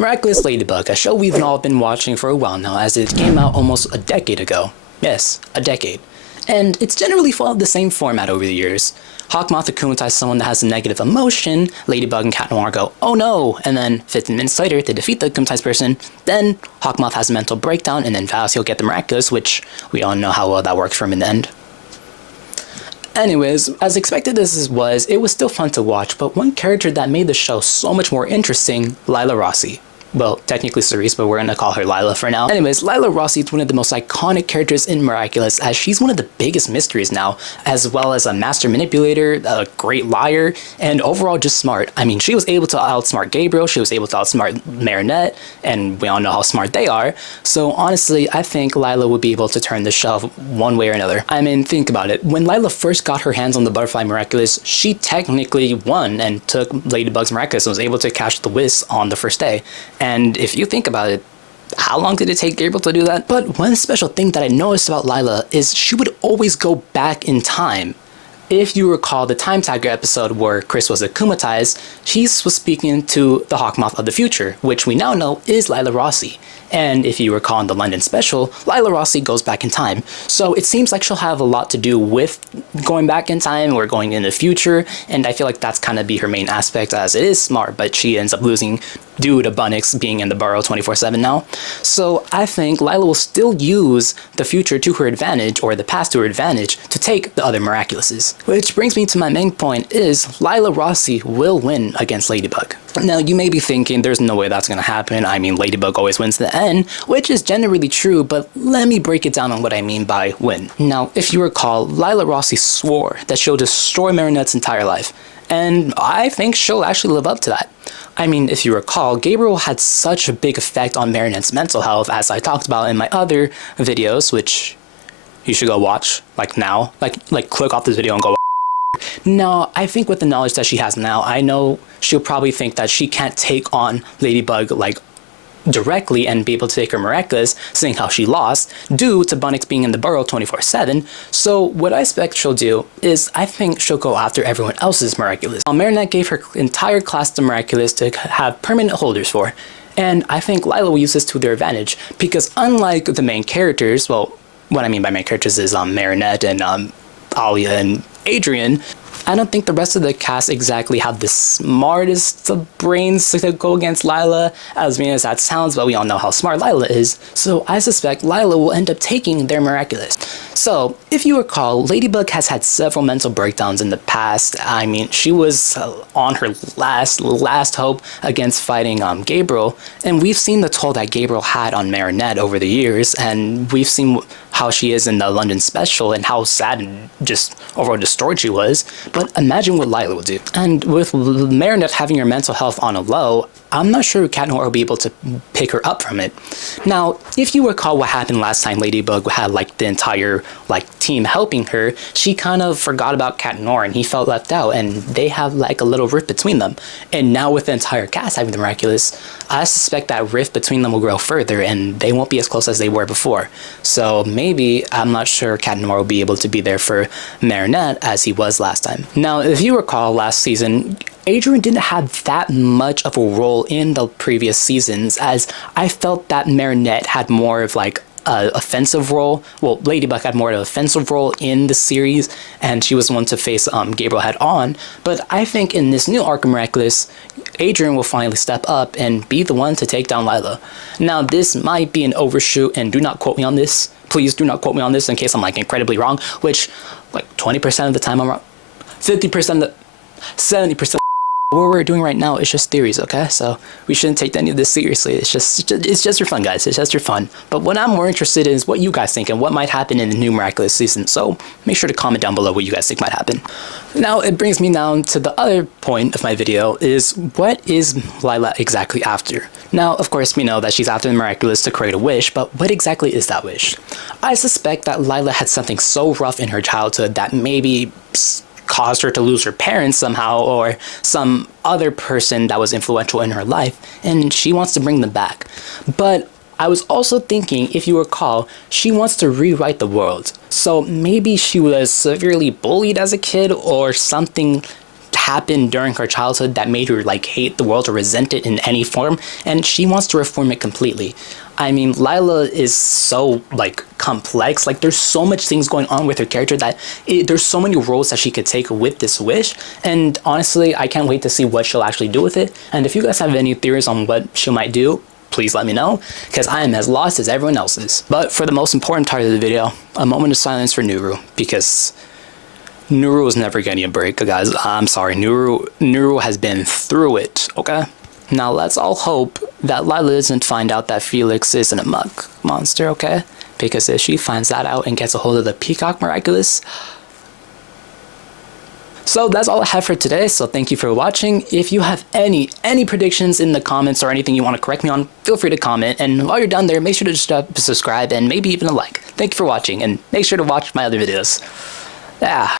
Miraculous Ladybug, a show we've all been watching for a while now as it came out almost a decade ago. Yes, a decade. And it's generally followed the same format over the years. Hawkmoth akumatize someone that has a negative emotion, Ladybug and Cat Noir go, oh no, and then 15 minutes later they defeat the akumatized person, then Hawkmoth has a mental breakdown and then vows he'll get the Miraculous, which we all know how well that works for him in the end. Anyways, as expected as it was still fun to watch, but one character that made the show so much more interesting, Lila Rossi. Well, technically Cerise, but we're gonna call her Lila for now. Anyways, Lila Rossi is one of the most iconic characters in Miraculous, as she's one of the biggest mysteries now, as well as a master manipulator, a great liar, and overall just smart. I mean, she was able to outsmart Gabriel, she was able to outsmart Marinette, and we all know how smart they are. So honestly, I think Lila would be able to turn the show one way or another. I mean, think about it. When Lila first got her hands on the Butterfly Miraculous, she technically won and took Ladybug's Miraculous and was able to catch the whisk on the first day. And if you think about it, how long did it take Gabriel to do that? But one special thing that I noticed about Lila is she would always go back in time. If you recall the Time Tiger episode where Chris was akumatized, she was speaking to the Hawkmoth of the future, which we now know is Lila Rossi. And if you recall in the London special, Lila Rossi goes back in time. So it seems like she'll have a lot to do with going back in time or going in the future, and I feel like that's kind of be her main aspect, as it is smart, but she ends up losing due to Bunnix being in the burrow 24/7 now. So I think Lila will still use the future to her advantage, or the past to her advantage, to take the other Miraculouses. Which brings me to my main point is Lila Rossi will win against Ladybug. Now you may be thinking there's no way that's going to happen, I mean Ladybug always wins in the end, which is generally true, but let me break it down on what I mean by win. Now if you recall, Lila Rossi swore that she'll destroy Marinette's entire life, and I think she'll actually live up to that. I mean, if you recall, Gabriel had such a big effect on Marinette's mental health, as I talked about in my other videos, which you should go watch, like now, like click off this video and go. Now, I think with the knowledge that she has now, I know she'll probably think that she can't take on Ladybug, like, directly and be able to take her Miraculous, seeing how she lost, due to Bunnix being in the burrow 24/7. So what I expect she'll do is, I think she'll go after everyone else's Miraculous. Marinette gave her entire class the Miraculous to have permanent holders for, and I think Lila will use this to their advantage, because unlike the main characters, well, what I mean by main characters is Marinette and Alia and Adrian, I don't think the rest of the cast exactly have the smartest of brains to go against Lila, as mean as that sounds, but we all know how smart Lila is, so I suspect Lila will end up taking their Miraculous. So, if you recall, Ladybug has had several mental breakdowns in the past. I mean, she was on her last hope against fighting Gabriel, and we've seen the toll that Gabriel had on Marinette over the years, and we've seen how she is in the London special and how sad and just overall destroyed she was. But imagine what Lila would do. And with Marinette having her mental health on a low, I'm not sure Cat Noir will be able to pick her up from it. Now, if you recall what happened last time Ladybug had like the entire team helping her, she kind of forgot about Cat Noir and he felt left out, and they have like a little rift between them. And now with the entire cast having the Miraculous, I suspect that rift between them will grow further and they won't be as close as they were before. So maybe, I'm not sure Cat Noir will be able to be there for Marinette as he was last time. Now, if you recall last season, Adrian didn't have that much of a role in the previous seasons, as I felt that Marinette had more of like an offensive role. Well, Ladybug had more of an offensive role in the series, and she was the one to face Gabriel head on. But I think in this new arc of Miraculous, Adrian will finally step up and be the one to take down Lila. Now, this might be an overshoot, and do not quote me on this. Please do not quote me on this in case I'm like incredibly wrong, which like 20% of the time I'm wrong. 50%, 70%. What we're doing right now is just theories, okay? So we shouldn't take any of this seriously. It's just for fun, guys. It's just for fun. But what I'm more interested in is what you guys think and what might happen in the new Miraculous season. So make sure to comment down below what you guys think might happen. Now it brings me down to the other point of my video, is what is Lila exactly after? Now, of course, we know that she's after the Miraculous to create a wish, but what exactly is that wish? I suspect that Lila had something so rough in her childhood that maybe caused her to lose her parents somehow, or some other person that was influential in her life, and she wants to bring them back. But I was also thinking, if you recall, she wants to rewrite the world. So maybe she was severely bullied as a kid or something happened during her childhood that made her like hate the world or resent it in any form, and she wants to reform it completely. I mean, Lila is so like complex. Like there's so much things going on with her character that there's so many roles that she could take with this wish. And honestly, I can't wait to see what she'll actually do with it. And if you guys have any theories on what she might do, please let me know, because I am as lost as everyone else is. But for the most important part of the video, a moment of silence for Nuru, because Nuru is never getting a break, guys. I'm sorry, Nuru has been through it, okay? Now let's all hope that Lila doesn't find out that Felix isn't a mug monster, okay? Because if she finds that out and gets a hold of the Peacock Miraculous... So that's all I have for today, so thank you for watching. If you have any predictions in the comments or anything you want to correct me on, feel free to comment. And while you're down there, make sure to just subscribe and maybe even a like. Thank you for watching, and make sure to watch my other videos. Yeah.